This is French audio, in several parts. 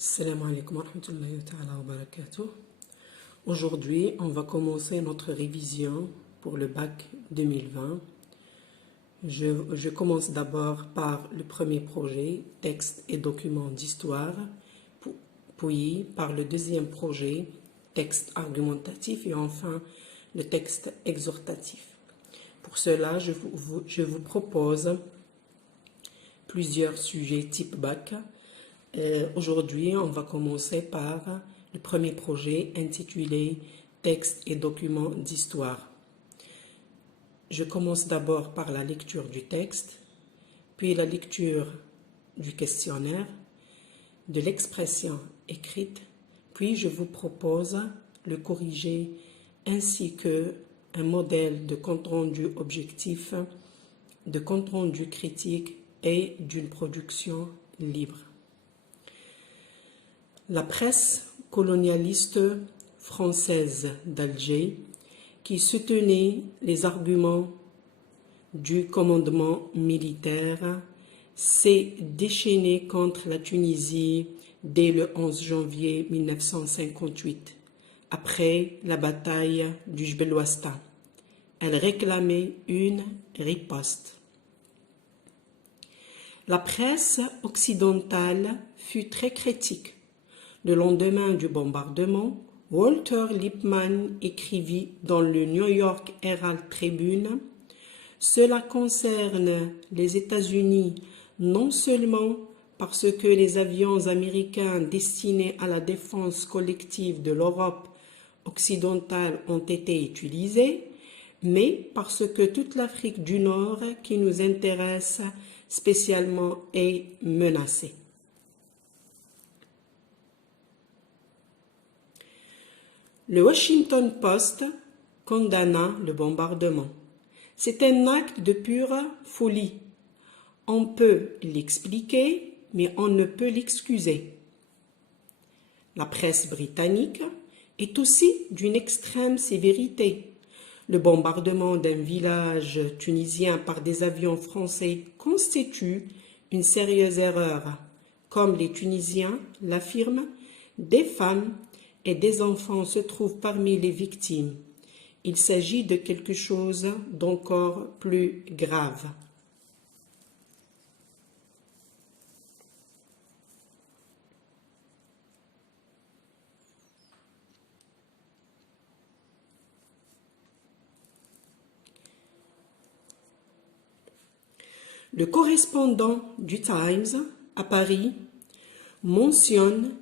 Salam alaikum wa rahmatullahi ta'ala wa barakatuh. Aujourd'hui, on va commencer notre révision pour le bac 2020. Je commence d'abord par le premier projet, texte et documents d'histoire, puis par le deuxième projet, texte argumentatif et enfin le texte exhortatif. Pour cela, je vous propose plusieurs sujets type bac. Aujourd'hui, on va commencer par le premier projet intitulé Textes et documents d'histoire. Je commence d'abord par la lecture du texte, puis la lecture du questionnaire, de l'expression écrite, puis je vous propose le corriger ainsi que un modèle de compte-rendu objectif, de compte-rendu critique et d'une production libre. La presse colonialiste française d'Alger, qui soutenait les arguments du commandement militaire, s'est déchaînée contre la Tunisie dès le 11 janvier 1958, après la bataille du Jbel Ouasta. Elle réclamait une riposte. La presse occidentale fut très critique. Le lendemain du bombardement, Walter Lippmann écrivit dans le New York Herald Tribune « Cela concerne les États-Unis non seulement parce que les avions américains destinés à la défense collective de l'Europe occidentale ont été utilisés, mais parce que toute l'Afrique du Nord qui nous intéresse spécialement est menacée. » Le Washington Post condamna le bombardement. C'est un acte de pure folie. On peut l'expliquer, mais on ne peut l'excuser. La presse britannique est aussi d'une extrême sévérité. Le bombardement d'un village tunisien par des avions français constitue une sérieuse erreur. Comme les Tunisiens l'affirment, des femmes et des enfants se trouvent parmi les victimes. Il s'agit de quelque chose d'encore plus grave. Le correspondant du Times à Paris mentionne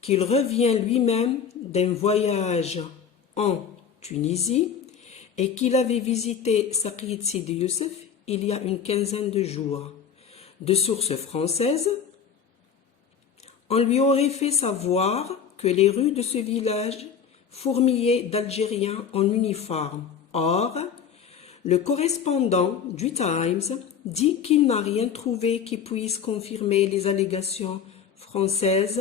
qu'il revient lui-même d'un voyage en Tunisie et qu'il avait visité Saïd Sidi Youssef il y a une quinzaine de jours. De sources françaises, on lui aurait fait savoir que les rues de ce village fourmillaient d'Algériens en uniforme. Or, le correspondant du Times dit qu'il n'a rien trouvé qui puisse confirmer les allégations françaises,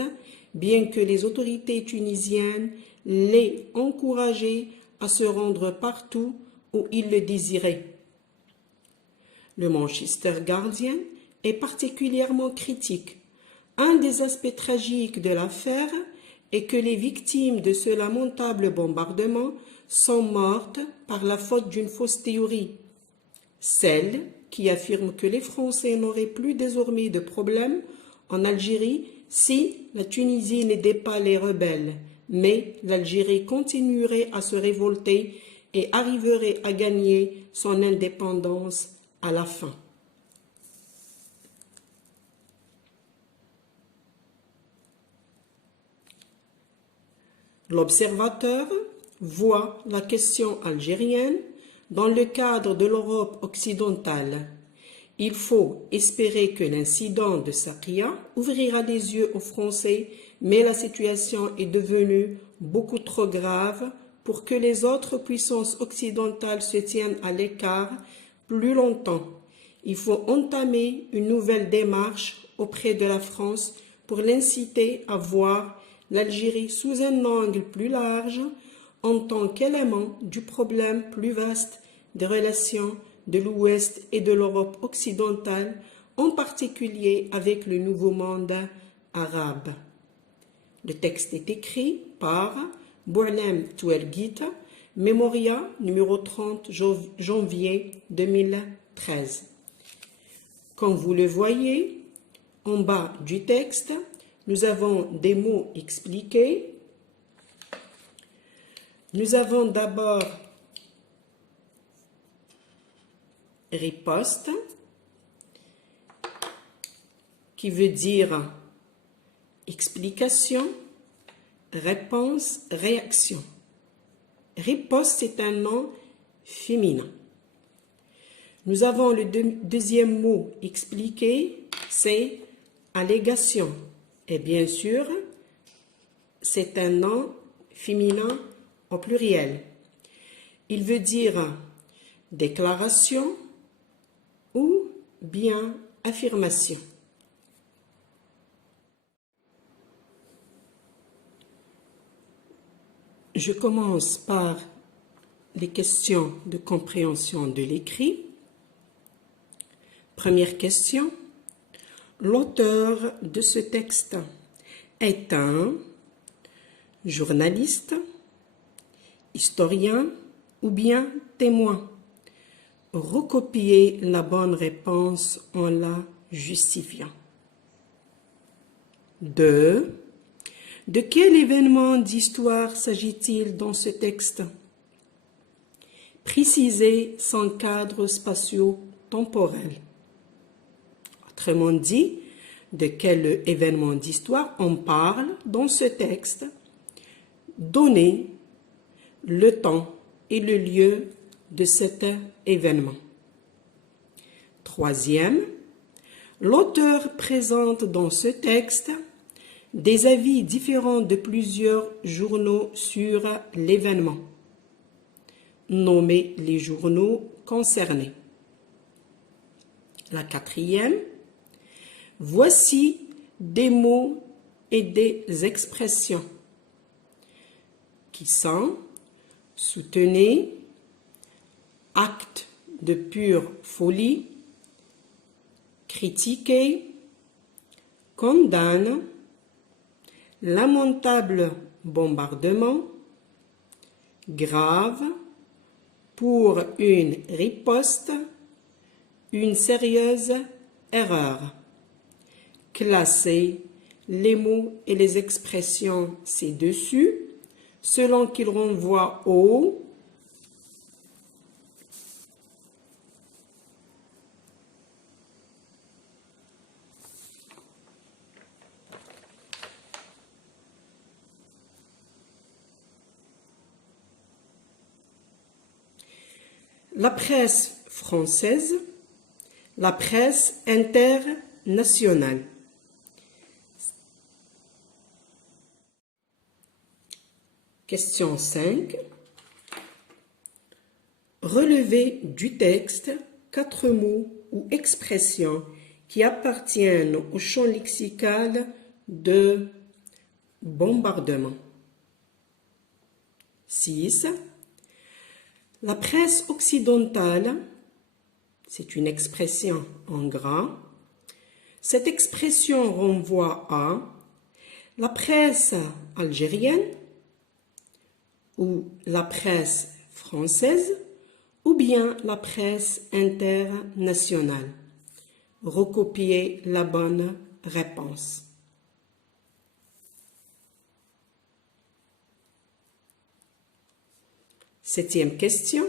bien que les autorités tunisiennes l'aient encouragé à se rendre partout où il le désirait. Le Manchester Guardian est particulièrement critique. Un des aspects tragiques de l'affaire est que les victimes de ce lamentable bombardement sont mortes par la faute d'une fausse théorie, celle qui affirme que les Français n'auraient plus désormais de problème en Algérie si la Tunisie n'aidait pas les rebelles, mais l'Algérie continuerait à se révolter et arriverait à gagner son indépendance à la fin. L'observateur voit la question algérienne dans le cadre de l'Europe occidentale. Il faut espérer que l'incident de Saqiya ouvrira les yeux aux Français, mais la situation est devenue beaucoup trop grave pour que les autres puissances occidentales se tiennent à l'écart plus longtemps. Il faut entamer une nouvelle démarche auprès de la France pour l'inciter à voir l'Algérie sous un angle plus large en tant qu'élément du problème plus vaste des relations de l'Ouest et de l'Europe occidentale, en particulier avec le nouveau monde arabe. Le texte est écrit par Boualem Touerguita, Memoria, numéro 30, janvier 2013. Comme vous le voyez, en bas du texte, nous avons des mots expliqués. Nous avons d'abord riposte, qui veut dire explication, réponse, réaction. Riposte est un nom féminin. Nous avons le deuxième mot expliqué, c'est allégation. Et bien sûr, c'est un nom féminin au pluriel. Il veut dire déclaration ou bien affirmation. Je commence par les questions de compréhension de l'écrit. Première question. L'auteur de ce texte est un journaliste, historien ou bien témoin. Recopiez la bonne réponse en la justifiant. 2. De quel événement d'histoire s'agit-il dans ce texte? Précisez son cadre spatio-temporel. Autrement dit, de quel événement d'histoire on parle dans ce texte? Donnez le temps et le lieu de cet événement. 3e, l'auteur présente dans ce texte des avis différents de plusieurs journaux sur l'événement. Nommez les journaux concernés. La 4e, voici des mots et des expressions qui sont soutenez, acte de pure folie, critiquer, condamne, lamentable bombardement, grave, pour une riposte, une sérieuse erreur. Classez les mots et les expressions ci-dessus selon qu'ils renvoient au la presse française, la presse internationale. Question 5. Relevez du texte 4 mots ou expressions qui appartiennent au champ lexical de bombardement. 6. La presse occidentale, c'est une expression en gras. Cette expression renvoie à la presse algérienne ou la presse française ou bien la presse internationale. Recopiez la bonne réponse. Septième question.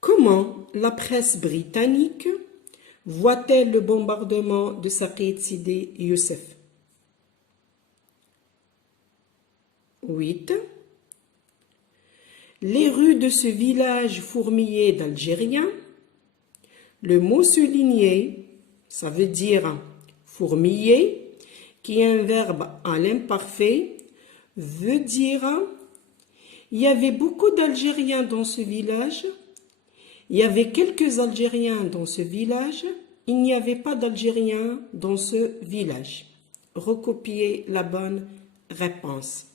Comment la presse britannique voit-elle le bombardement de Saïd Sidi Youssef? 8. Les rues de ce village fourmillé d'Algériens. Le mot souligné, ça veut dire fourmiller, qui est un verbe à l'imparfait, veut dire il y avait beaucoup d'Algériens dans ce village, il y avait quelques Algériens dans ce village, il n'y avait pas d'Algériens dans ce village. Recopiez la bonne réponse.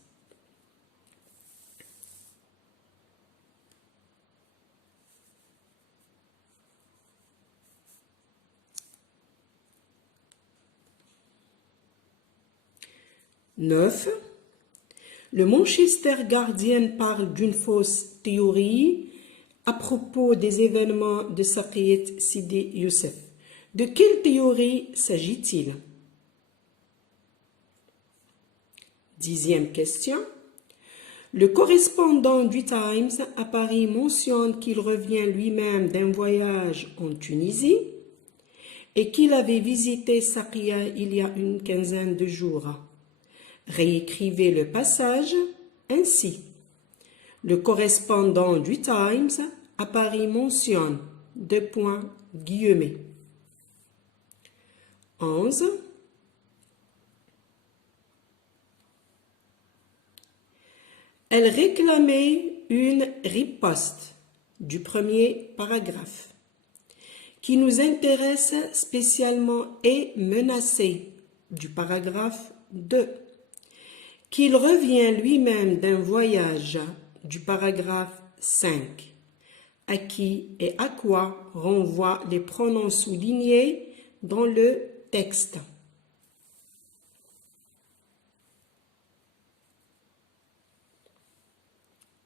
9. Le Manchester Guardian parle d'une fausse théorie à propos des événements de Saqiet Sidi Youssef. De quelle théorie s'agit-il? 10e question. Le correspondant du Times à Paris mentionne qu'il revient lui-même d'un voyage en Tunisie et qu'il avait visité Saqiya il y a une quinzaine de jours. Réécrivez le passage ainsi. Le correspondant du Times à Paris mentionne 2 points. 11. Elle réclamait une riposte du premier paragraphe qui nous intéresse spécialement et menacée du paragraphe 2, qu'il revient lui-même d'un voyage du paragraphe 5, à qui et à quoi renvoient les pronoms soulignés dans le texte.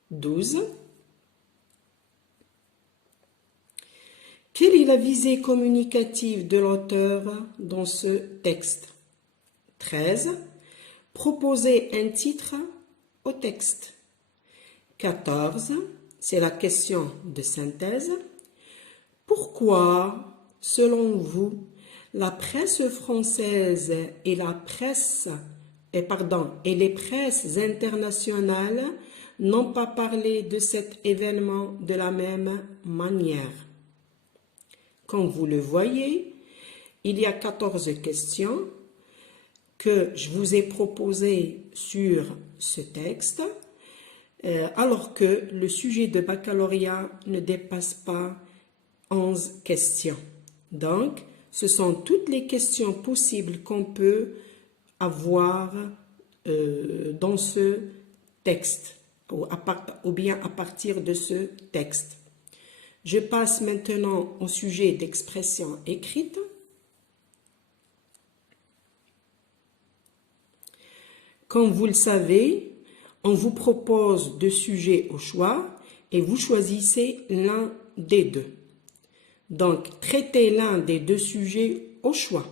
« 12. Quelle est la visée communicative de l'auteur dans ce texte? 13. Proposer un titre au texte. 14. C'est la question de synthèse. Pourquoi, selon vous, la presse française et les presses internationales n'ont pas parlé de cet événement de la même manière? Comme vous le voyez, il y a 14 questions que je vous ai proposées sur ce texte, alors que le sujet de baccalauréat ne dépasse pas 11 questions. Donc, ce sont toutes les questions possibles qu'on peut avoir dans ce texte, ou bien à partir de ce texte. Je passe maintenant au sujet d'expression écrite. Comme vous le savez, on vous propose 2 sujets au choix et vous choisissez l'un des 2. Donc, traitez l'un des 2 sujets au choix.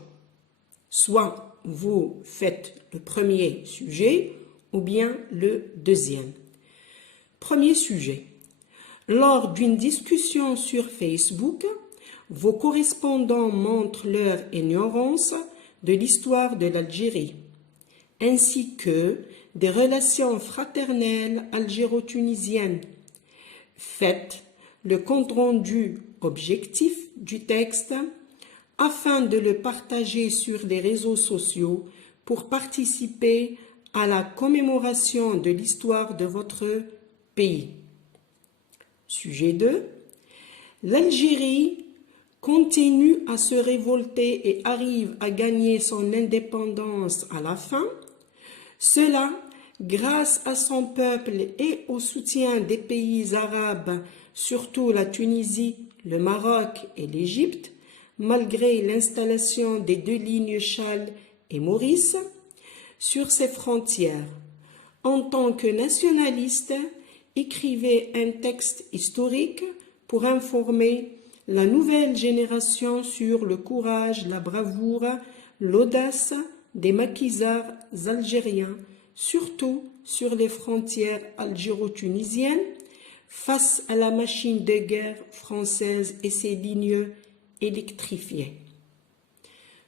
Soit vous faites le premier sujet ou bien le deuxième. Premier sujet. Lors d'une discussion sur Facebook, vos correspondants montrent leur ignorance de l'histoire de l'Algérie, ainsi que des relations fraternelles algéro-tunisiennes. Faites le compte-rendu objectif du texte afin de le partager sur les réseaux sociaux pour participer à la commémoration de l'histoire de votre pays. Sujet 2. L'Algérie continue à se révolter et arrive à gagner son indépendance à la fin. Cela grâce à son peuple et au soutien des pays arabes, surtout la Tunisie, le Maroc et l'Égypte, malgré l'installation des 2 lignes Charles et Maurice sur ses frontières. En tant que nationaliste, écrivez un texte historique pour informer la nouvelle génération sur le courage, la bravoure, l'audace des maquisards algériens, surtout sur les frontières algéro-tunisiennes, face à la machine de guerre française et ses lignes électrifiées.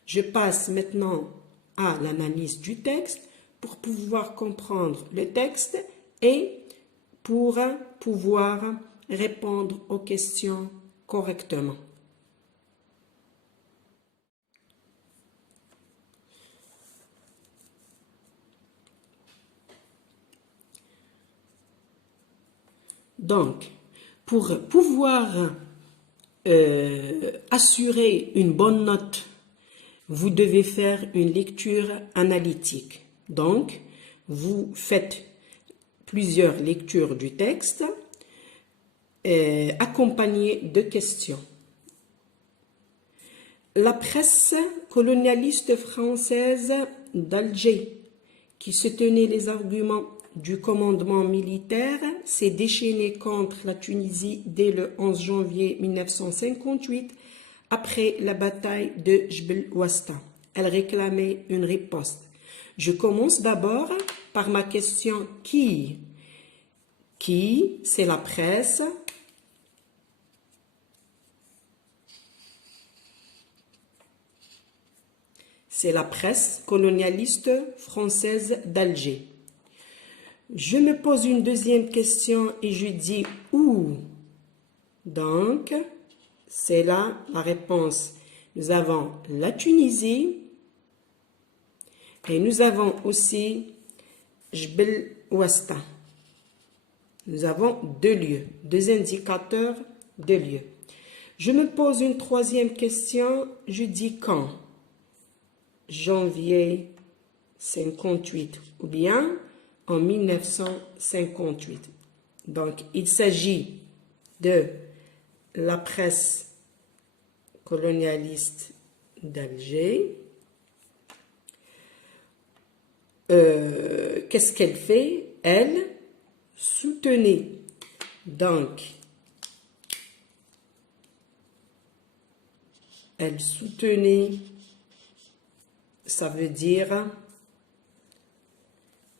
Je passe maintenant à l'analyse du texte pour pouvoir comprendre le texte et pour pouvoir répondre aux questions correctement. Donc, pour pouvoir assurer une bonne note, vous devez faire une lecture analytique. Donc, vous faites plusieurs lectures du texte accompagnées de questions. La presse colonialiste française d'Alger, qui soutenait les arguments du commandement militaire, s'est déchaînée contre la Tunisie dès le 11 janvier 1958, après la bataille de Jbel Ouasta. Elle réclamait une riposte. Je commence d'abord par ma question qui? Qui? C'est la presse. C'est la presse colonialiste française d'Alger. Je me pose une deuxième question et je dis où? Donc, c'est là la réponse. Nous avons la Tunisie et nous avons aussi Jbel Ouasta. Nous avons deux lieux, deux indicateurs de lieux. Je me pose une troisième question, je dis quand? Janvier 58 ou bien en 1958. Donc, il s'agit de la presse colonialiste d'Alger. Qu'est-ce qu'elle fait? Elle soutenait. Donc, elle soutenait, ça veut dire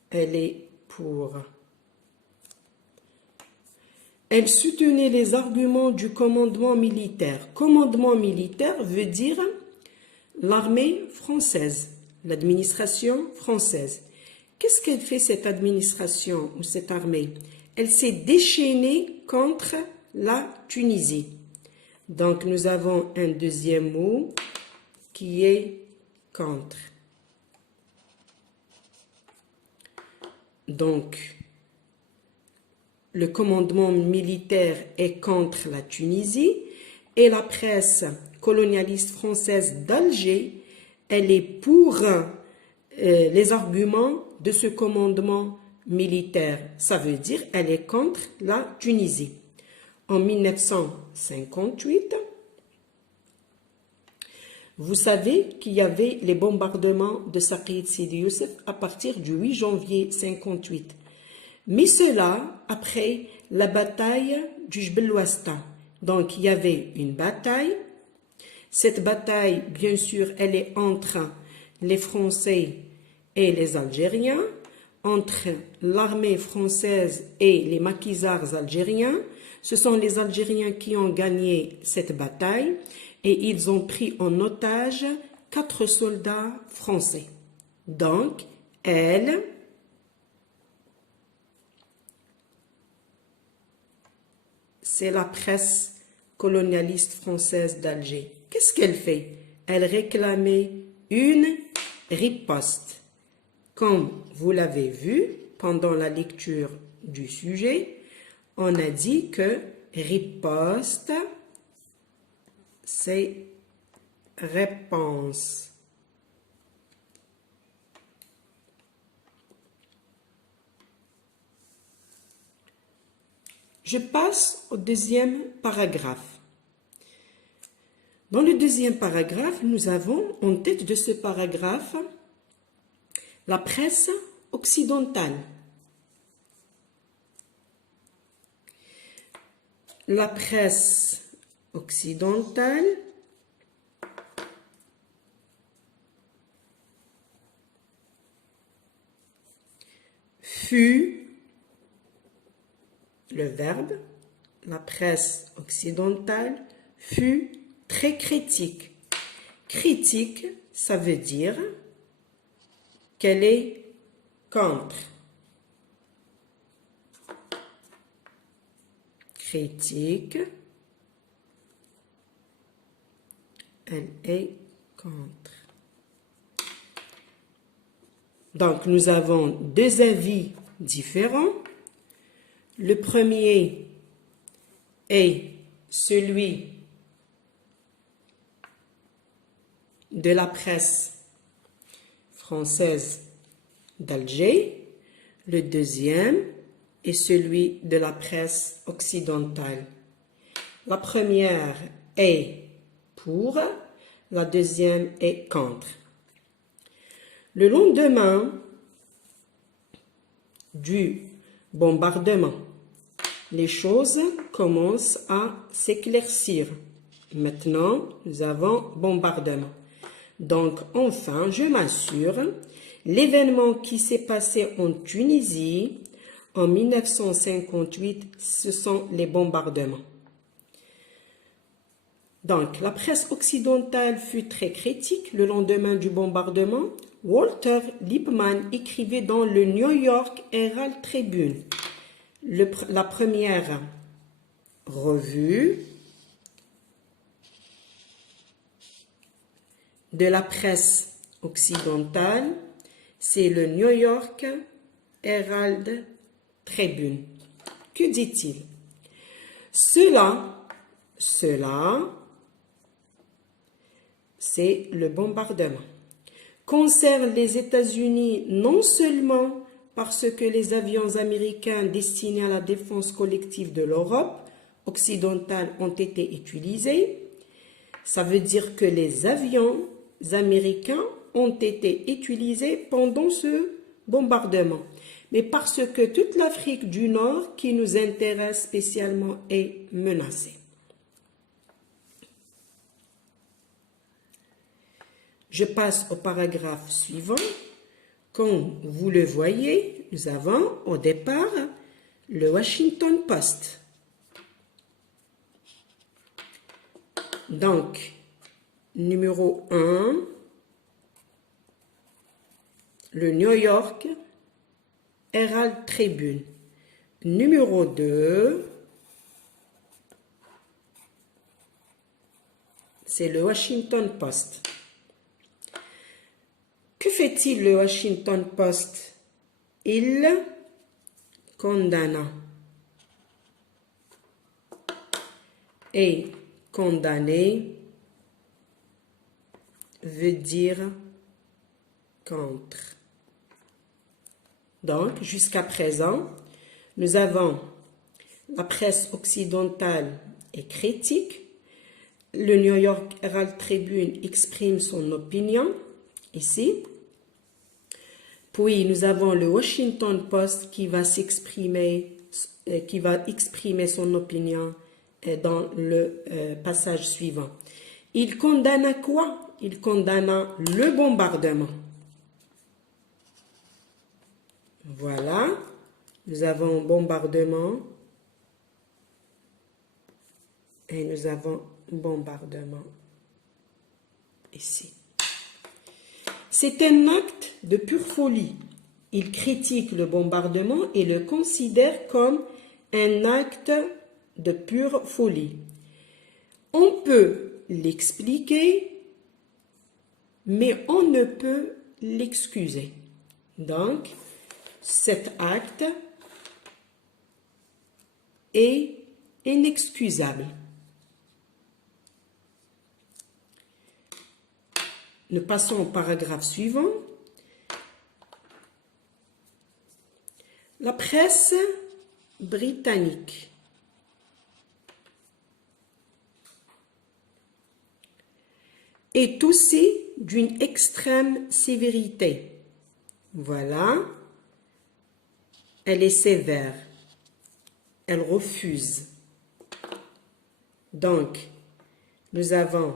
elle est pour. Elle soutenait les arguments du commandement militaire. Commandement militaire veut dire l'armée française, l'administration française. Qu'est-ce qu'elle fait cette administration ou cette armée? Elle s'est déchaînée contre la Tunisie. Donc nous avons un deuxième mot qui est contre. Donc, le commandement militaire est contre la Tunisie et la presse colonialiste française d'Alger, elle est pour les arguments de ce commandement militaire. Ça veut dire elle est contre la Tunisie. En 1958, vous savez qu'il y avait les bombardements de Saqqid Sidi Youssef à partir du 8 janvier 1958. Mais cela après la bataille du Jbel Ouasta. Donc il y avait une bataille. Cette bataille, bien sûr, elle est entre les Français et les Algériens, entre l'armée française et les maquisards algériens. Ce sont les Algériens qui ont gagné cette bataille. Et ils ont pris en otage 4 soldats français. Donc, elle, c'est la presse colonialiste française d'Alger. Qu'est-ce qu'elle fait? Elle réclamait une riposte. Comme vous l'avez vu pendant la lecture du sujet, on a dit que riposte, c'est réponse. Je passe au deuxième paragraphe. Dans le deuxième paragraphe, nous avons en tête de ce paragraphe la presse occidentale. La presse occidentale fut, le verbe, la presse occidentale fut très critique. Critique, ça veut dire qu'elle est contre. Critique, elle est contre. Donc, nous avons deux avis différents. Le premier est celui de la presse française d'Alger. Le deuxième est celui de la presse occidentale. La première est pour, la deuxième est contre. Le lendemain, du bombardement. Les choses commencent à s'éclaircir. Maintenant, nous avons bombardement. Donc, enfin, je m'assure, l'événement qui s'est passé en Tunisie en 1958, ce sont les bombardements. Donc, la presse occidentale fut très critique le lendemain du bombardement. Walter Lippmann écrivait dans le New York Herald Tribune, la première revue de la presse occidentale, c'est le New York Herald Tribune. Que dit-il? Cela, c'est le bombardement, concerne les États-Unis non seulement parce que les avions américains destinés à la défense collective de l'Europe occidentale ont été utilisés. Ça veut dire que les avions américains ont été utilisés pendant ce bombardement. Mais parce que toute l'Afrique du Nord, qui nous intéresse spécialement, est menacée. Je passe au paragraphe suivant. Comme vous le voyez, nous avons au départ le Washington Post. Donc, numéro 1, le New York Herald Tribune. Numéro 2, c'est le Washington Post. Que fait-il le Washington Post? Il condamna. Et condamner veut dire contre. Donc, jusqu'à présent, nous avons la presse occidentale et critique. Le New York Herald Tribune exprime son opinion ici. Puis nous avons le Washington Post qui va exprimer son opinion dans le passage suivant. Il condamna quoi? Il condamna le bombardement. Voilà, nous avons bombardement et nous avons bombardement ici. C'est un acte de pure folie. Il critique le bombardement et le considère comme un acte de pure folie. On peut l'expliquer, mais on ne peut l'excuser. Donc, cet acte est inexcusable. Nous passons au paragraphe suivant. La presse britannique est aussi d'une extrême sévérité. Voilà. Elle est sévère. Elle refuse. Donc, nous avons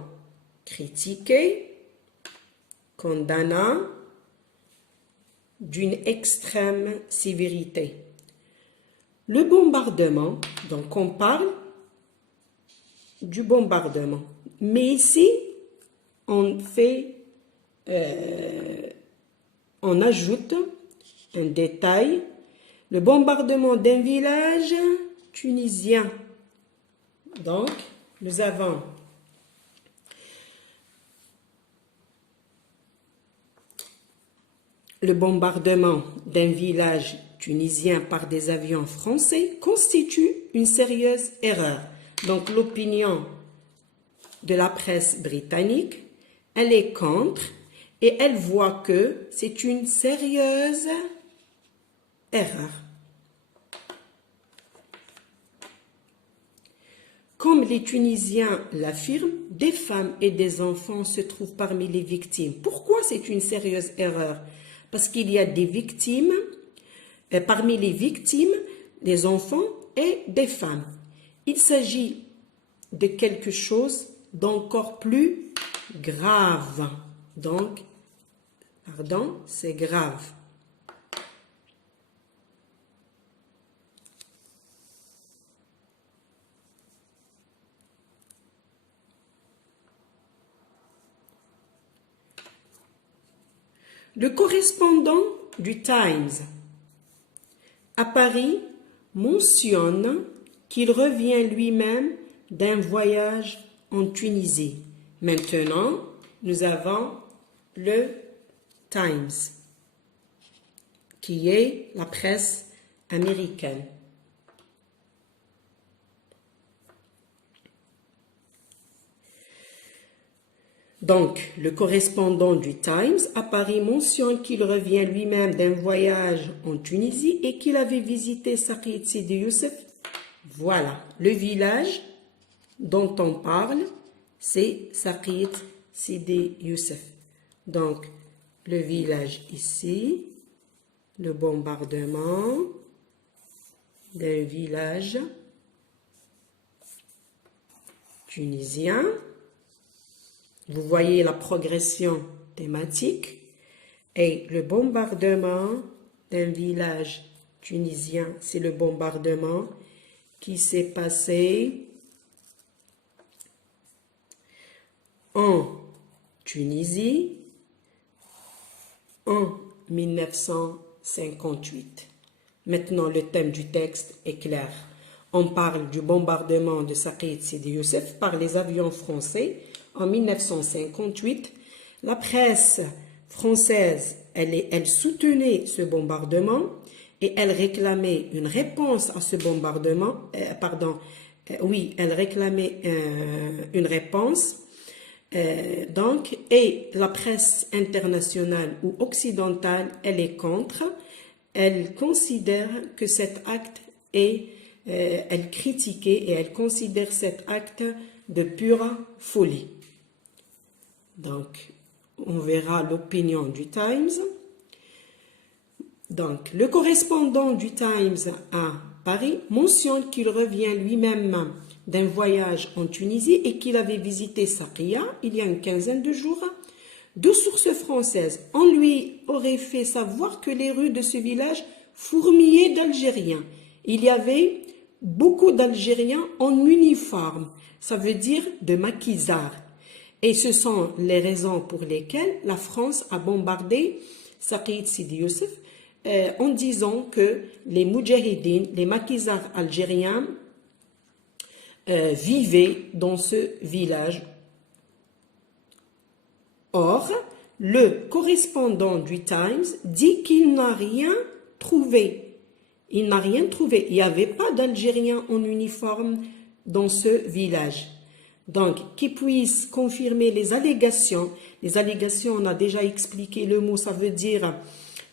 critiqué, condamna, d'une extrême sévérité. Le bombardement, donc on parle du bombardement. Mais ici, on ajoute un détail. Le bombardement d'un village tunisien. Donc, nous avons le bombardement d'un village tunisien par des avions français constitue une sérieuse erreur. Donc, l'opinion de la presse britannique, elle est contre et elle voit que c'est une sérieuse erreur. Comme les Tunisiens l'affirment, des femmes et des enfants se trouvent parmi les victimes. Pourquoi c'est une sérieuse erreur? Parce qu'il y a des victimes parmi les victimes, des enfants et des femmes. Il s'agit de quelque chose d'encore plus grave. Donc, pardon, c'est grave. Le correspondant du Times à Paris mentionne qu'il revient lui-même d'un voyage en Tunisie. Maintenant, nous avons le Times, qui est la presse américaine. Donc, le correspondant du Times à Paris mentionne qu'il revient lui-même d'un voyage en Tunisie et qu'il avait visité Saqiet Sidi Youssef. Voilà, le village dont on parle, c'est Saqiet Sidi Youssef. Donc, le village ici, le bombardement d'un village tunisien. Vous voyez la progression thématique et le bombardement d'un village tunisien, c'est le bombardement qui s'est passé en Tunisie en 1958. Maintenant, le thème du texte est clair. On parle du bombardement de Saqiet Sidi Youssef par les avions français en 1958. La presse française, elle soutenait ce bombardement et elle réclamait une réponse à ce bombardement. Elle réclamait une réponse. Et la presse internationale ou occidentale, elle est contre. Elle considère que cet acte est, elle critiquait et elle considère cet acte de pure folie. Donc, on verra l'opinion du Times. Donc, le correspondant du Times à Paris mentionne qu'il revient lui-même d'un voyage en Tunisie et qu'il avait visité Saqiya il y a une quinzaine de jours. Deux sources françaises, on lui aurait fait savoir que les rues de ce village fourmillaient d'Algériens. Il y avait beaucoup d'Algériens en uniforme, ça veut dire de maquisards. Et ce sont les raisons pour lesquelles la France a bombardé Saqiet Sidi Youssef en disant que les moudjahidines, les maquisards algériens, vivaient dans ce village. Or, le correspondant du Times dit qu'il n'a rien trouvé. Il n'a rien trouvé. Il n'y avait pas d'Algériens en uniforme dans ce village. Donc, qui puisse confirmer les allégations. Les allégations, on a déjà expliqué le mot, ça veut dire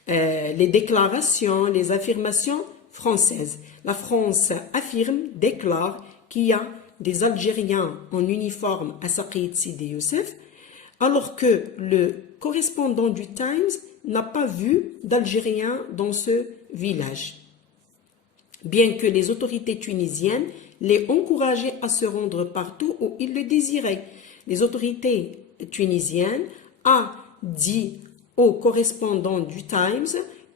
les déclarations, les affirmations françaises. La France affirme, déclare qu'il y a des Algériens en uniforme à Saqiet Sidi Youssef, alors que le correspondant du Times n'a pas vu d'Algériens dans ce village. Bien que les autorités tunisiennes l'aient encouragé à se rendre partout où il le désirait. Les autorités tunisiennes ont dit au correspondant du Times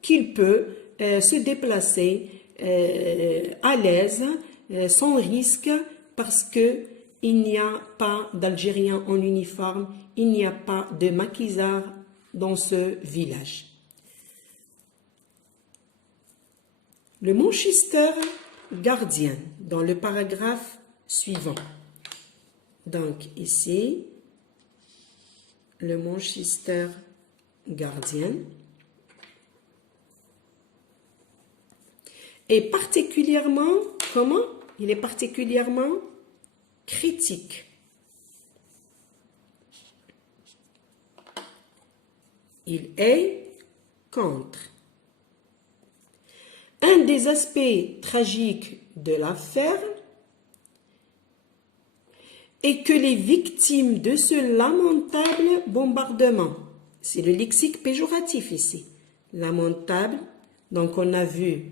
qu'il peut se déplacer à l'aise, sans risque, parce qu'il n'y a pas d'Algériens en uniforme, il n'y a pas de maquisards dans ce village. Le Manchester Guardian, dans le paragraphe suivant. Donc ici, le Manchester Guardian est particulièrement, comment? Il est particulièrement critique. Il est contre. Un des aspects tragiques de l'affaire est que les victimes de ce lamentable bombardement, c'est le lexique péjoratif ici, lamentable Donc, on a vu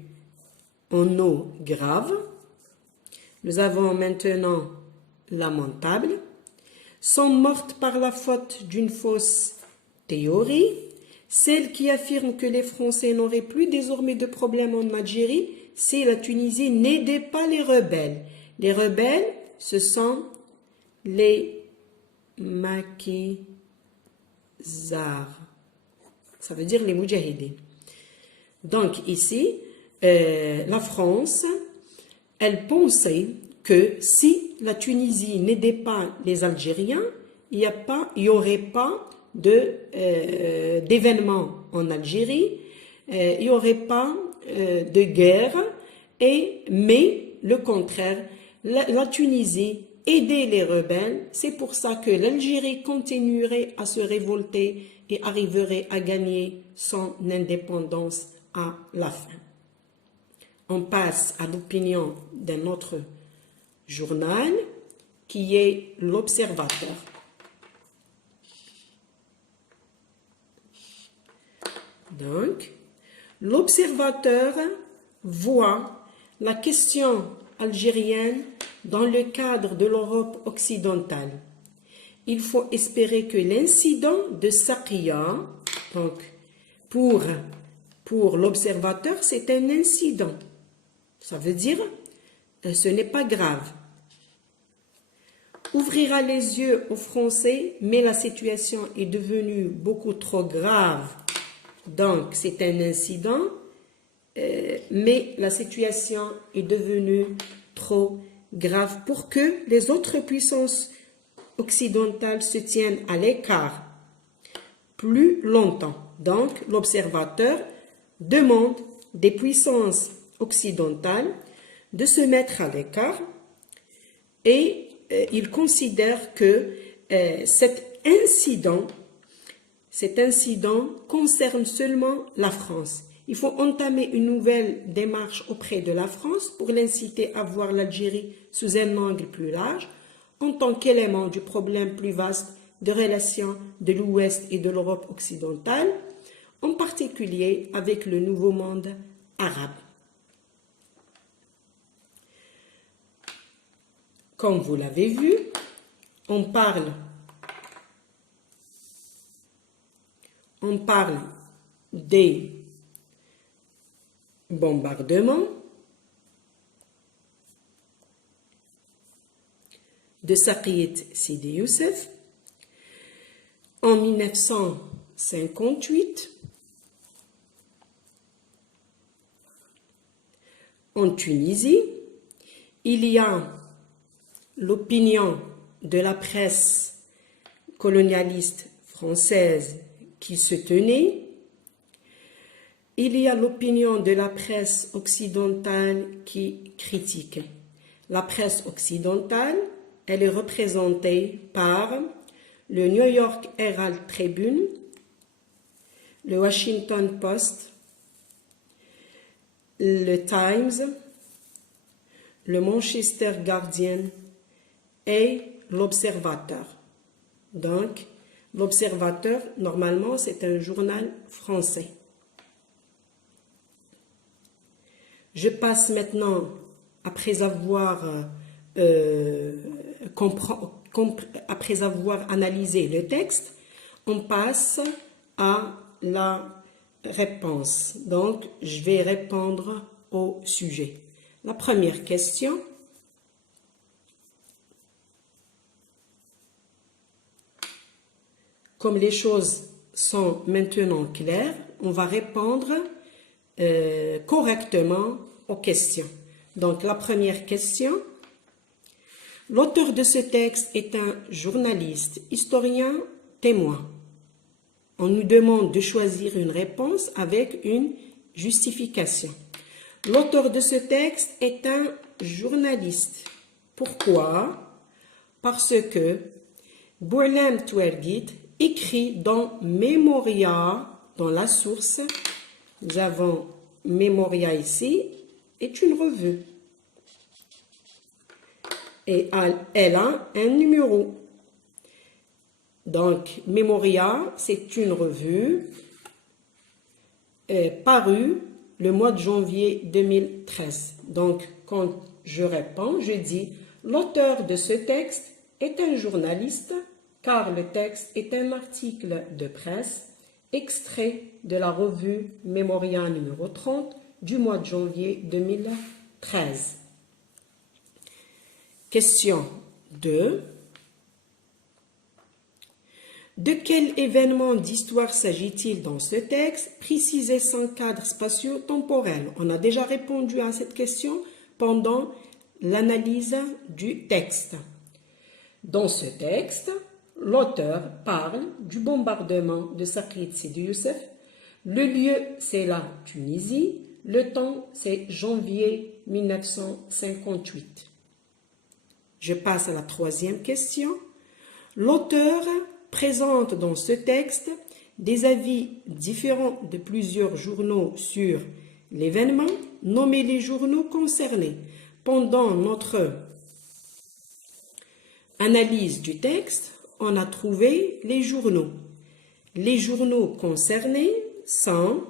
en eau grave. Nous avons maintenant lamentable. Sont mortes par la faute d'une fausse théorie. Celle qui affirme que les Français n'auraient plus désormais de problème en Algérie, si la Tunisie n'aidait pas les rebelles. Les rebelles, ce sont les maquisards. Ça veut dire les moudjahidines. Donc ici, la France, elle pensait que si la Tunisie n'aidait pas les Algériens, il n'y aurait pas d'événements en Algérie, il n'y aurait pas de guerre, mais le contraire, la Tunisie aidait les rebelles. C'est pour ça que l'Algérie continuerait à se révolter et arriverait à gagner son indépendance à la fin. On passe à l'opinion d'un autre journal qui est l'Observateur. Donc, l'Observateur voit la question algérienne dans le cadre de l'Europe occidentale. Il faut espérer que l'incident de Saqiya, donc pour l'Observateur, c'est un incident. Ça veut dire ce n'est pas grave. Ouvrira les yeux aux Français, mais la situation est devenue beaucoup trop grave. Donc, c'est un incident, mais la situation est devenue trop grave pour que les autres puissances occidentales se tiennent à l'écart plus longtemps. Donc, l'Observateur demande des puissances occidentales de se mettre à l'écart et il considère que cet incident concerne seulement la France. Il faut entamer une nouvelle démarche auprès de la France pour l'inciter à voir l'Algérie sous un angle plus large, en tant qu'élément du problème plus vaste de relations de l'Ouest et de l'Europe occidentale, en particulier avec le nouveau monde arabe. Comme vous l'avez vu, on parle des bombardements de Saqiet Sidi Youssef en 1958 en Tunisie. Il y a l'opinion de la presse colonialiste française qui se tenait. Il y a l'opinion de la presse occidentale qui critique. La presse occidentale, elle est représentée par le New York Herald Tribune, le Washington Post, le Times, le Manchester Guardian et l'Observateur. Donc, l'Observateur, normalement, c'est un journal français. Je passe maintenant, après avoir analysé le texte, on passe à la réponse. Donc, je vais répondre au sujet. La première question. Comme les choses sont maintenant claires, on va répondre correctement aux questions. Donc, la première question. L'auteur de ce texte est un journaliste, historien, témoin. On nous demande de choisir une réponse avec une justification. L'auteur de ce texte est un journaliste. Pourquoi? Parce que Bourlam Touerguit écrit dans Memoria, dans la source, nous avons Memoria ici, est une revue. Et elle a un numéro. Donc, Memoria, c'est une revue parue le mois de janvier 2013. Donc, quand je réponds, je dis l'auteur de ce texte est un journaliste car le texte est un article de presse extrait de la revue Memoria numéro 30 du mois de janvier 2013. Question 2. De quel événement d'histoire s'agit-il dans ce texte? Précisez son cadre spatio-temporel. On a déjà répondu à cette question pendant l'analyse du texte. Dans ce texte, l'auteur parle du bombardement de Saqit Sidi Youssef. Le lieu, c'est la Tunisie. Le temps, c'est janvier 1958. Je passe à la troisième question. L'auteur présente dans ce texte des avis différents de plusieurs journaux sur l'événement. Nommez les journaux concernés. Pendant notre analyse du texte, on a trouvé les journaux. Les journaux concernés sont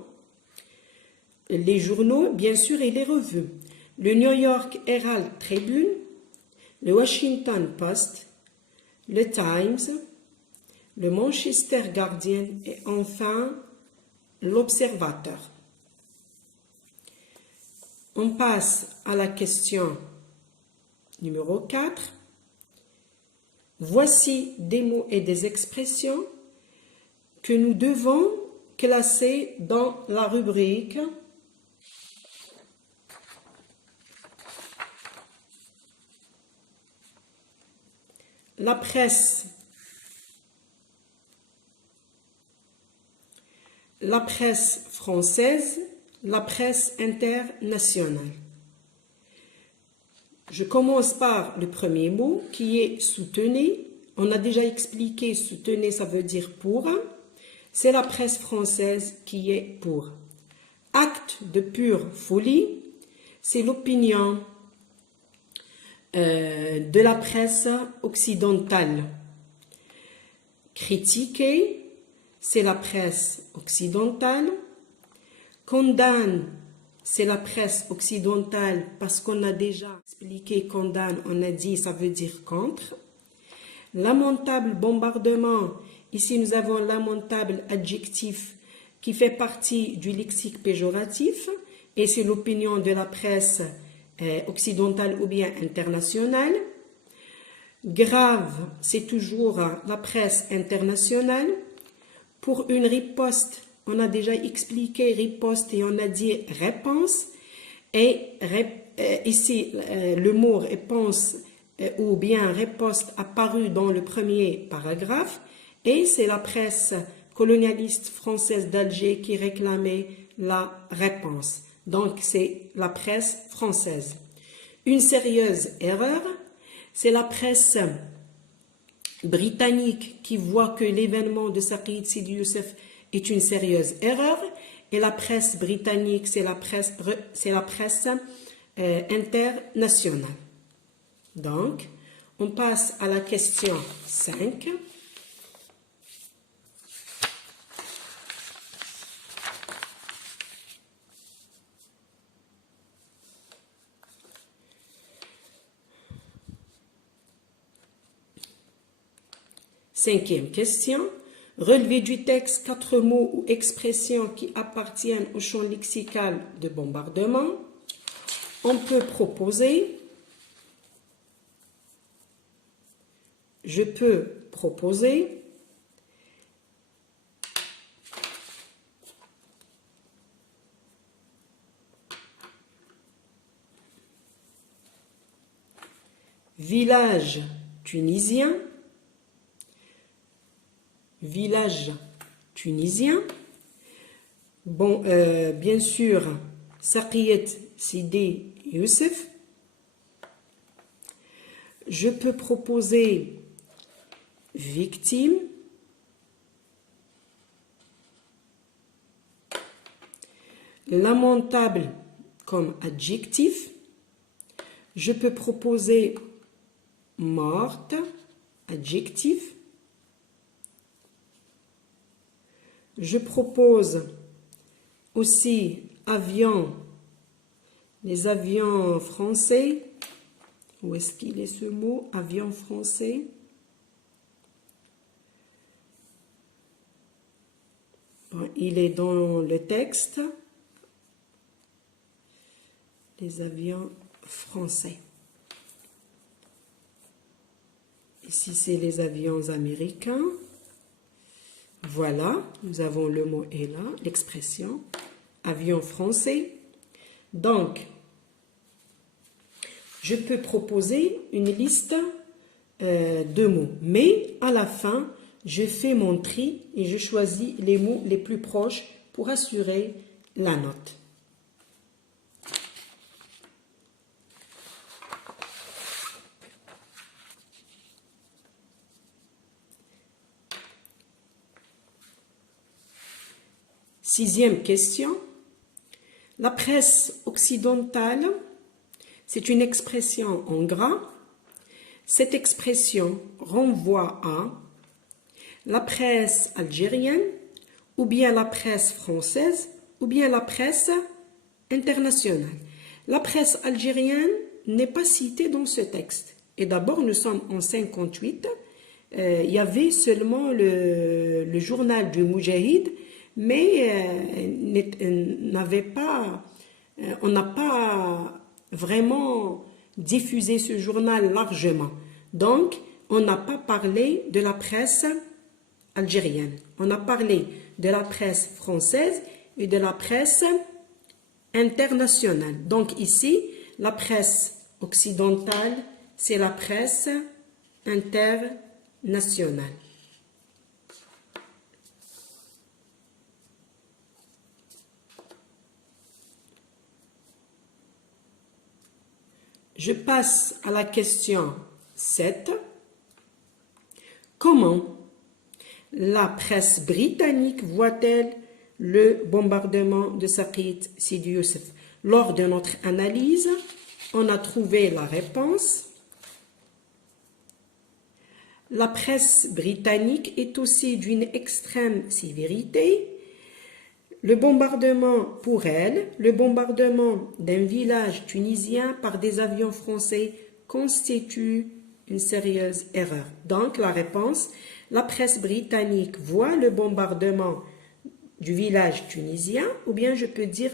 les journaux, bien sûr, et les revues. Le New York Herald Tribune, le Washington Post, le Times, le Manchester Guardian et enfin l'Observateur. On passe à la question numéro 4. Voici des mots et des expressions que nous devons classer dans la rubrique la presse. La presse française, la presse internationale. Je commence par le premier mot qui est soutenez. On a déjà expliqué soutenez, ça veut dire pour. C'est la presse française qui est pour. Acte de pure folie, c'est l'opinion de la presse occidentale. Critiquer, c'est la presse occidentale. Condamne, c'est la presse occidentale parce qu'on a déjà expliqué condamne, on a dit ça veut dire contre. Lamentable bombardement, ici nous avons lamentable adjectif qui fait partie du lexique péjoratif et c'est l'opinion de la presse occidentale ou bien internationale. Grave, c'est toujours la presse internationale. Pour une riposte, on a déjà expliqué riposte et on a dit réponse. Et ici, le mot réponse ou bien riposte apparu dans le premier paragraphe. Et c'est la presse colonialiste française d'Alger qui réclamait la réponse. Donc, c'est la presse française. Une sérieuse erreur, c'est la presse britannique qui voit que l'événement de Saqit Sidi Youssef est une sérieuse erreur et la presse britannique c'est la presse internationale. Donc, on passe à la question 5. Cinquième question. Relevez du texte 4 mots ou expressions qui appartiennent au champ lexical de bombardement. On peut proposer. Je peux proposer. Village tunisien. Village tunisien. Bon, bien sûr, Saqit Sidi Youssef. Je peux proposer victime. Lamentable comme adjectif. Je peux proposer morte, adjectif. Je propose aussi avions, les avions français. Où est-ce qu'il est ce mot? Avion français. Bon, il est dans le texte. Les avions français. Ici, c'est les avions américains. Voilà, nous avons le mot est là, l'expression avion français. Donc, je peux proposer une liste de mots, mais à la fin, je fais mon tri et je choisis les mots les plus proches pour assurer la note. Sixième question. La presse occidentale, c'est une expression en gras. Cette expression renvoie à la presse algérienne, ou bien la presse française, ou bien la presse internationale. La presse algérienne n'est pas citée dans ce texte. Et d'abord, nous sommes en 58. Il y avait seulement le journal du Moudjahid, mais on n'a pas vraiment diffusé ce journal largement. Donc, on n'a pas parlé de la presse algérienne. On a parlé de la presse française et de la presse internationale. Donc ici, la presse occidentale, c'est la presse internationale. Je passe à la question 7. Comment la presse britannique voit-elle le bombardement de Saqqit Sidi Youssef? Lors de notre analyse, on a trouvé la réponse. La presse britannique est aussi d'une extrême sévérité. Le bombardement, pour elle, le bombardement d'un village tunisien par des avions français constitue une sérieuse erreur. Donc, la réponse, la presse britannique voit le bombardement du village tunisien, ou bien je peux dire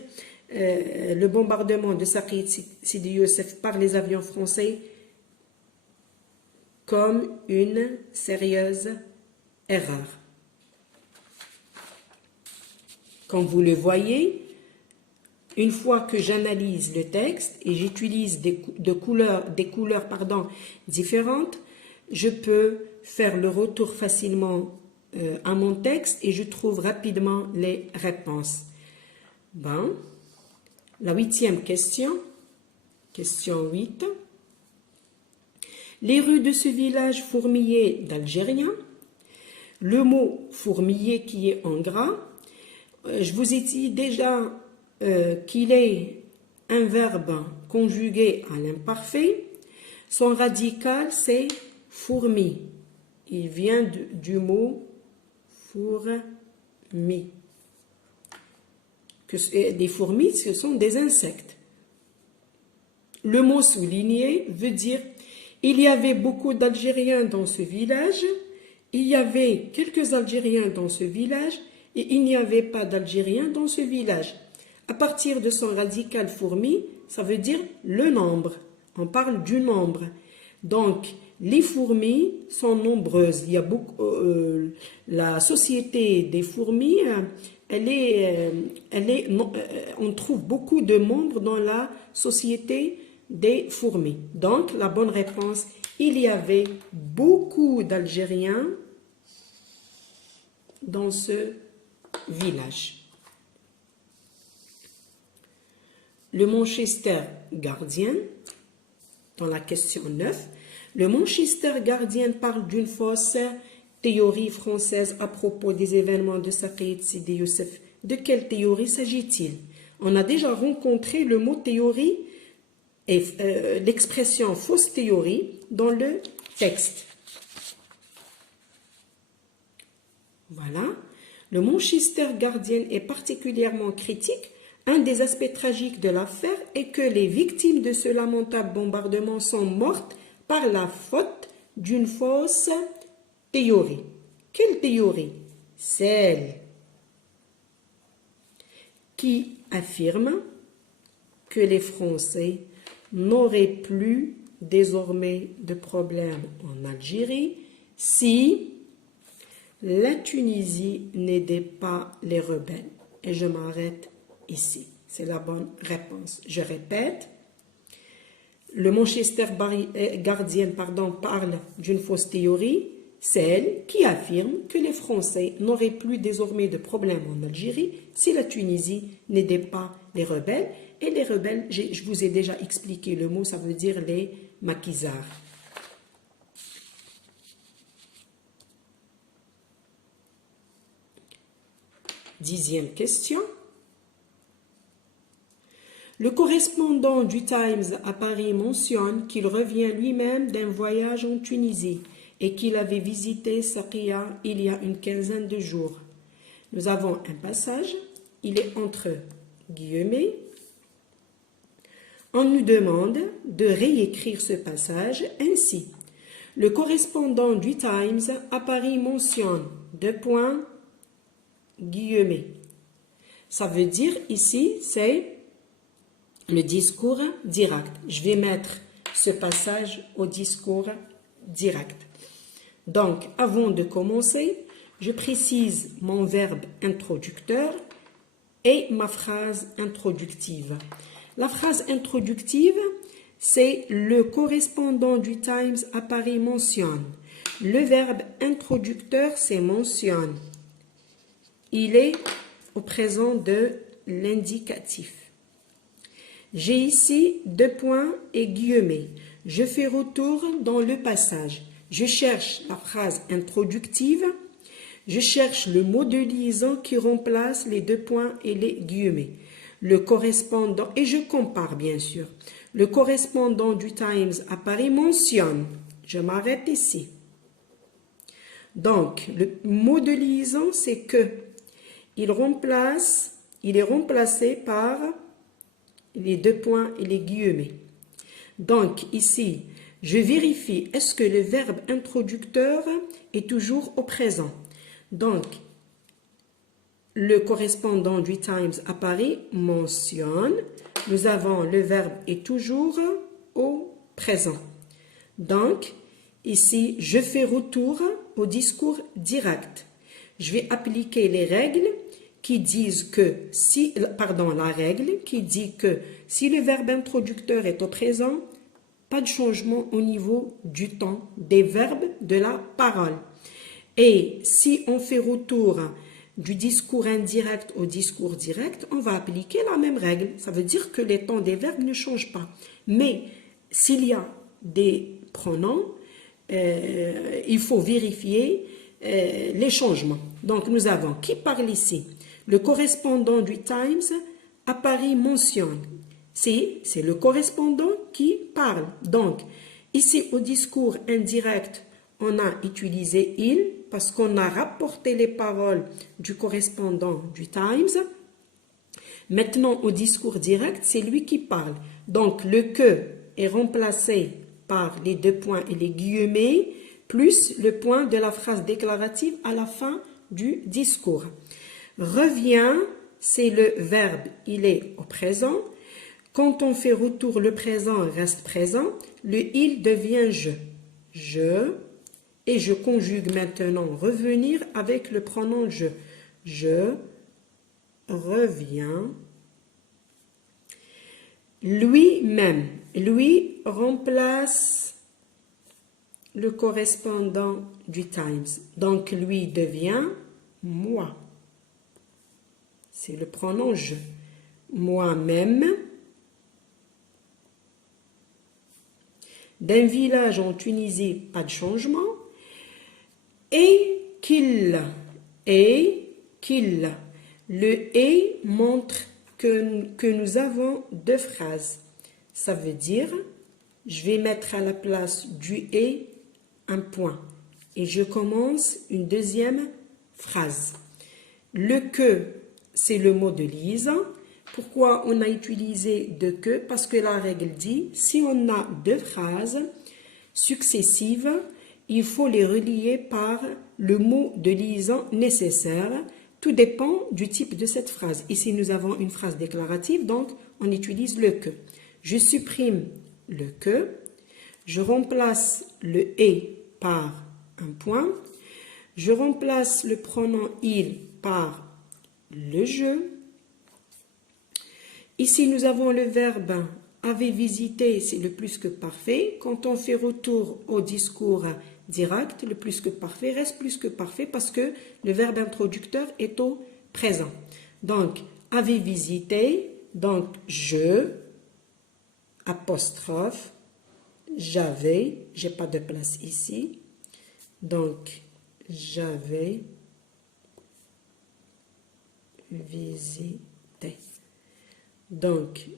le bombardement de Saqqit Sidi Youssef par les avions français comme une sérieuse erreur. Comme vous le voyez, une fois que j'analyse le texte et j'utilise des couleurs différentes, je peux faire le retour facilement à mon texte et je trouve rapidement les réponses. Bon. La 8e question, question 8. Les rues de ce village fourmillé d'Algériens. Le mot fourmillé qui est en gras. Je vous ai dit déjà qu'il est un verbe conjugué à l'imparfait. Son radical, c'est fourmi. Il vient du mot fourmi. Les fourmis, ce sont des insectes. Le mot souligné veut dire il y avait beaucoup d'Algériens dans ce village, il y avait quelques Algériens dans ce village, et il n'y avait pas d'Algériens dans ce village. À partir de son radical fourmi, ça veut dire le nombre. On parle du nombre. Donc, les fourmis sont nombreuses. Il y a beaucoup, la société des fourmis, on trouve beaucoup de membres dans la société des fourmis. Donc, la bonne réponse, il y avait beaucoup d'Algériens dans ce village. Le Manchester Guardian, dans la question 9, le Manchester Guardian parle d'une fausse théorie française à propos des événements de Saqqit Sidi Youssef. De quelle théorie s'agit-il? On a déjà rencontré le mot théorie et l'expression fausse théorie dans le texte. Voilà. Le Manchester Guardian est particulièrement critique Un des aspects tragiques de l'affaire est que les victimes de ce lamentable bombardement sont mortes par la faute d'une fausse théorie. Quelle théorie? Celle qui affirme que les Français n'auraient plus désormais de problème en Algérie si la Tunisie n'aidait pas les rebelles. Et je m'arrête ici. C'est la bonne réponse. Je répète, le Manchester Guardian parle d'une fausse théorie, celle qui affirme que les Français n'auraient plus désormais de problème en Algérie si la Tunisie n'aidait pas les rebelles. Et les rebelles, je vous ai déjà expliqué le mot, ça veut dire les maquisards. Dixième question. Le correspondant du Times à Paris mentionne qu'il revient lui-même d'un voyage en Tunisie et qu'il avait visité Saqiya il y a une quinzaine de jours. Nous avons un passage, il est entre guillemets. On nous demande de réécrire ce passage ainsi. Le correspondant du Times à Paris mentionne guillemets. Ça veut dire ici, c'est le discours direct. Je vais mettre ce passage au discours direct. Donc, avant de commencer, je précise mon verbe introducteur et ma phrase introductive. La phrase introductive, c'est le correspondant du Times à Paris mentionne. Le verbe introducteur, c'est mentionne. Il est au présent de l'indicatif. J'ai ici deux points et guillemets. Je fais retour dans le passage. Je cherche la phrase introductive. Je cherche le mot de liaison qui remplace les deux points et les guillemets. Le correspondant, et je compare bien sûr. Le correspondant du Times à Paris mentionne. Je m'arrête ici. Donc, le mot de liaison, c'est que il est remplacé par les deux points et les guillemets. Donc, ici, je vérifie, est-ce que le verbe introducteur est toujours au présent? Donc, le correspondant du Times à Paris mentionne, nous avons le verbe est toujours au présent. Donc, ici, je fais retour au discours direct. Je vais appliquer les règles qui disent que la règle qui dit que si le verbe introducteur est au présent, pas de changement au niveau du temps, des verbes, de la parole. Et si on fait retour du discours indirect au discours direct, on va appliquer la même règle. Ça veut dire que les temps des verbes ne changent pas. Mais s'il y a des pronoms, il faut vérifier les changements. Donc, nous avons qui parle ici? Le correspondant du Times à Paris mentionne. C'est le correspondant qui parle. Donc, ici au discours indirect, on a utilisé il parce qu'on a rapporté les paroles du correspondant du Times. Maintenant, au discours direct, c'est lui qui parle. Donc, le que est remplacé par les deux points et les guillemets, plus le point de la phrase déclarative à la fin du discours. Revient, c'est le verbe, il est au présent. Quand on fait retour, le présent reste présent. Le il devient je. Je. Et je conjugue maintenant revenir avec le pronom je. Je reviens. Lui-même. Lui remplace le correspondant du Times. Donc, lui devient moi. C'est le pronom je. Moi-même. D'un village en Tunisie, pas de changement. Et qu'il. Et qu'il. Le et montre que nous avons deux phrases. Ça veut dire, je vais mettre à la place du et un point. Et je commence une deuxième phrase. Le que, c'est le mot de liaison. Pourquoi on a utilisé de que? Parce que la règle dit, si on a deux phrases successives, il faut les relier par le mot de liaison nécessaire. Tout dépend du type de cette phrase. Ici, nous avons une phrase déclarative, donc on utilise le que. Je supprime le que. Je remplace le et par un point. Je remplace le pronom il par le je. Ici, nous avons le verbe avait visité, c'est le plus que parfait. Quand on fait retour au discours direct, le plus que parfait reste plus que parfait parce que le verbe introducteur est au présent. Donc, avait visité, donc je, apostrophe, j'avais, j'ai pas de place ici, donc j'avais visité. Donc,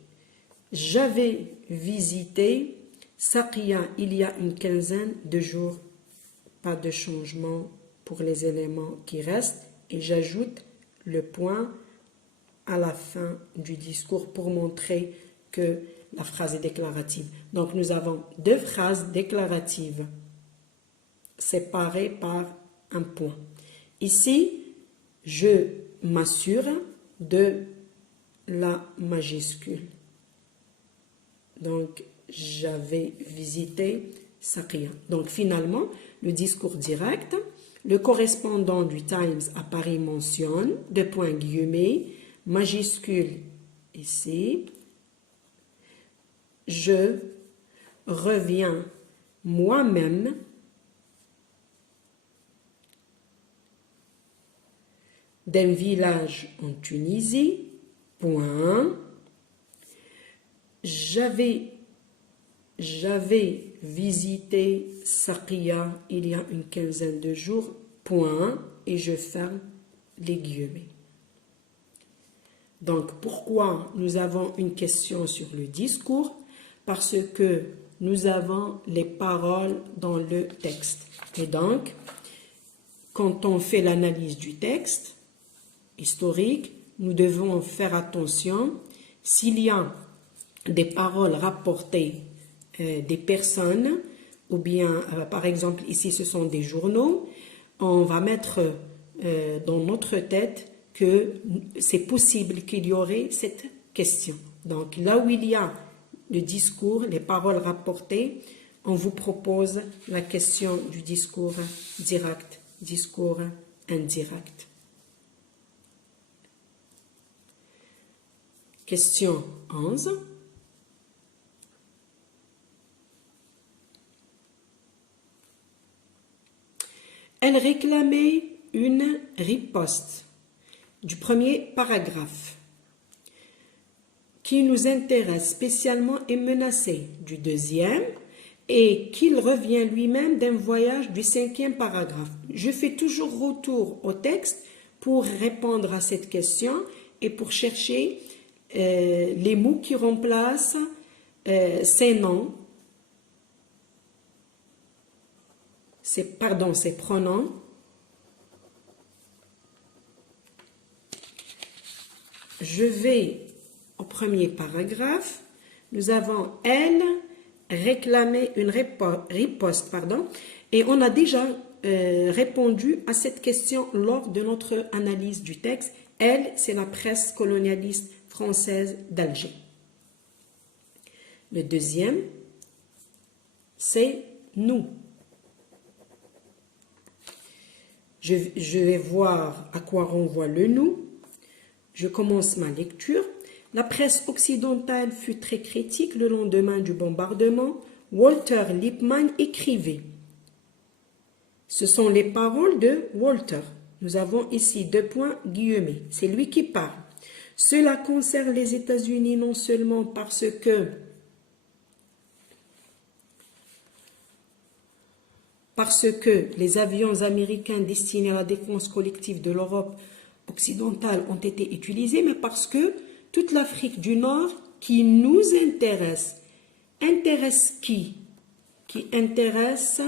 j'avais visité Saqiya il y a une quinzaine de jours. Pas de changement pour les éléments qui restent. Et j'ajoute le point à la fin du discours pour montrer que la phrase est déclarative. Donc, nous avons deux phrases déclaratives séparées par un point. Ici, je m'assure de la majuscule. Donc, j'avais visité Saqiya. Donc, finalement, le discours direct, le correspondant du Times à Paris mentionne, deux points guillemets, majuscule ici, je reviens moi-même d'un village en Tunisie, point. J'avais visité Saqiya il y a une quinzaine de jours, point, et je ferme les guillemets. Donc, pourquoi nous avons une question sur le discours? Parce que nous avons les paroles dans le texte. Et donc, quand on fait l'analyse du texte historique, nous devons faire attention s'il y a des paroles rapportées des personnes, ou bien, par exemple, ici, ce sont des journaux, on va mettre dans notre tête que c'est possible qu'il y aurait cette question. Donc, là où il y a le discours, les paroles rapportées, on vous propose la question du discours direct, discours indirect. Question 11. Elle réclamait une riposte du premier paragraphe qui nous intéresse spécialement et menacé du deuxième et qu'il revient lui-même d'un voyage du cinquième paragraphe. Je fais toujours retour au texte pour répondre à cette question et pour chercher les mots qui remplacent ces noms, ces pronoms. Je vais au premier paragraphe. Nous avons elle réclamé une riposte, et on a déjà répondu à cette question lors de notre analyse du texte. Elle, c'est la presse colonialiste française d'Alger. Le deuxième, c'est nous. Je vais voir à quoi renvoie le nous. Je commence ma lecture. La presse occidentale fut très critique le lendemain du bombardement. Walter Lippmann écrivait. Ce sont les paroles de Walter. Nous avons ici deux points guillemets. C'est lui qui parle. Cela concerne les États-Unis non seulement parce que les avions américains destinés à la défense collective de l'Europe occidentale ont été utilisés, mais parce que toute l'Afrique du Nord qui nous intéresse qui? Qui intéresse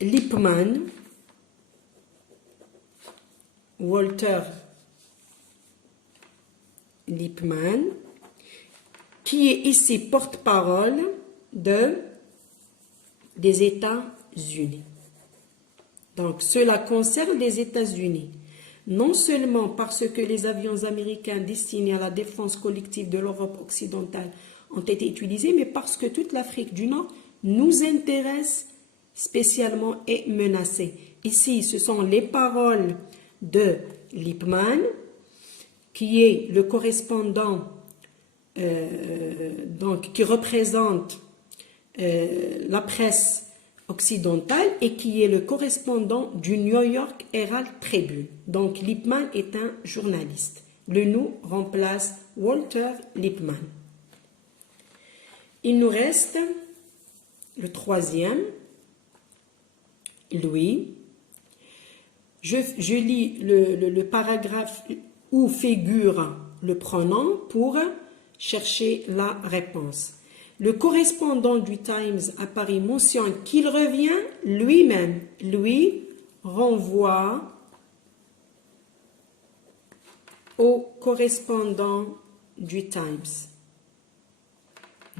Lippmann, Walter Lippmann, qui est ici porte-parole des États-Unis. Donc, cela concerne les États-Unis, non seulement parce que les avions américains destinés à la défense collective de l'Europe occidentale ont été utilisés, mais parce que toute l'Afrique du Nord nous intéresse spécialement et menacée. Ici, ce sont les paroles de Lippmann, qui est le correspondant, donc qui représente la presse occidentale et qui est le correspondant du New York Herald Tribune. Donc Lippmann est un journaliste. Le nous remplace Walter Lippmann. Il nous reste le troisième, Louis. Je lis le paragraphe où figure le pronom pour chercher la réponse. Le correspondant du Times à Paris mentionne qu'il revient lui-même. Lui renvoie au correspondant du Times.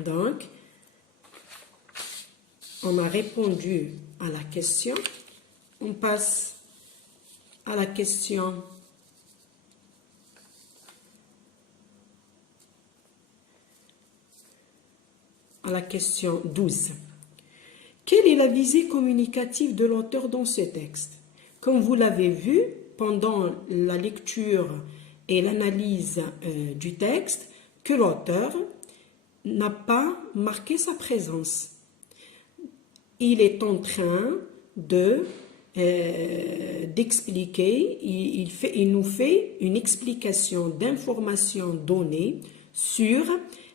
Donc, on a répondu à la question. On passe à la question à la question 12. Quelle est la visée communicative de l'auteur dans ce texte? Comme vous l'avez vu pendant la lecture et l'analyse du texte, que l'auteur n'a pas marqué sa présence. Il est en train d'expliquer, il nous fait une explication d'informations données sur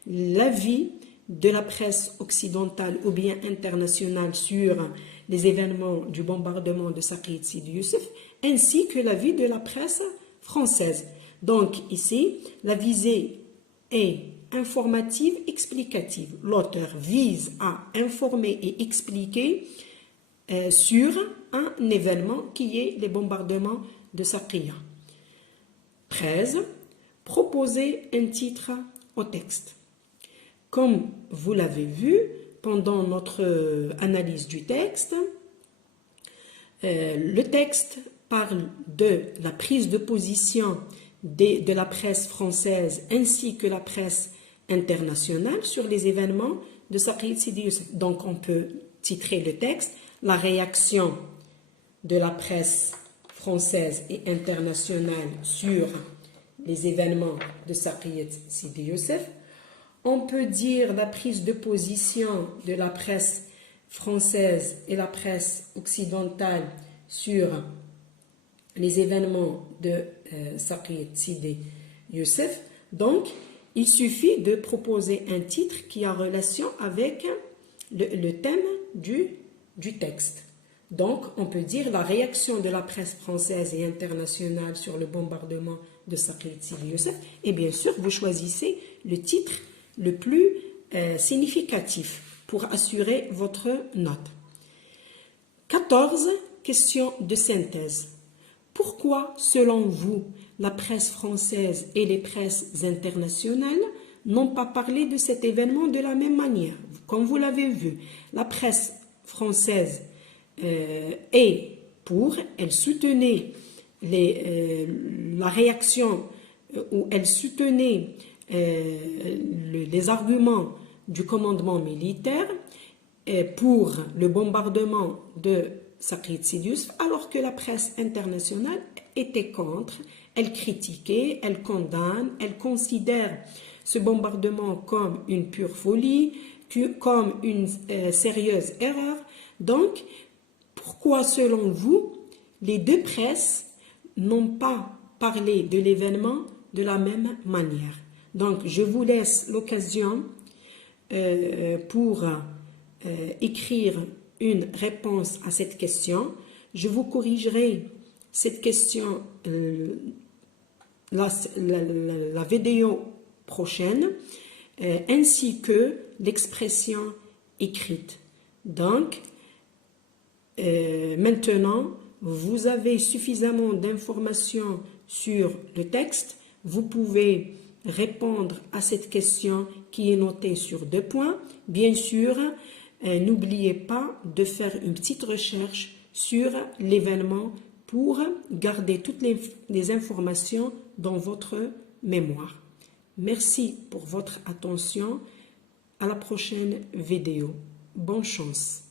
la vie de la presse occidentale ou bien internationale sur les événements du bombardement de Saqiet Sidi Youssef, ainsi que la vie de la presse française. Donc ici, la visée est informative, explicative. L'auteur vise à informer et expliquer sur un événement qui est les bombardements de Saqiya. 13. Proposer un titre au texte. Comme vous l'avez vu pendant notre analyse du texte, le texte parle de la prise de position de la presse française ainsi que la presse internationale sur les événements de Saqiet Sidi Youssef. Donc on peut titrer le texte « La réaction de la presse française et internationale sur les événements de Saqiet Sidi Youssef ». On peut dire la prise de position de la presse française et la presse occidentale sur les événements de Saqiet Sidi Youssef. Donc, il suffit de proposer un titre qui a relation avec le thème du texte. Donc, on peut dire la réaction de la presse française et internationale sur le bombardement de Saqiet Sidi Youssef. Et bien sûr, vous choisissez le titre le plus significatif pour assurer votre note. 14. Question de synthèse. Pourquoi, selon vous, la presse française et les presses internationales n'ont pas parlé de cet événement de la même manière? Comme vous l'avez vu, la presse française elle soutenait la réaction ou elle soutenait les arguments du commandement militaire pour le bombardement de Saqiet Sidi Youssef, alors que la presse internationale était contre, elle critiquait, elle condamne, elle considère ce bombardement comme une pure folie, comme une sérieuse erreur. Donc, pourquoi, selon vous, les deux presses n'ont pas parlé de l'événement de la même manière? Donc, je vous laisse l'occasion pour écrire une réponse à cette question. Je vous corrigerai cette question la vidéo prochaine, ainsi que l'expression écrite. Donc, maintenant, vous avez suffisamment d'informations sur le texte, vous pouvez répondre à cette question qui est notée sur 2 points. Bien sûr, n'oubliez pas de faire une petite recherche sur l'événement pour garder toutes les informations dans votre mémoire. Merci pour votre attention. À la prochaine vidéo. Bonne chance.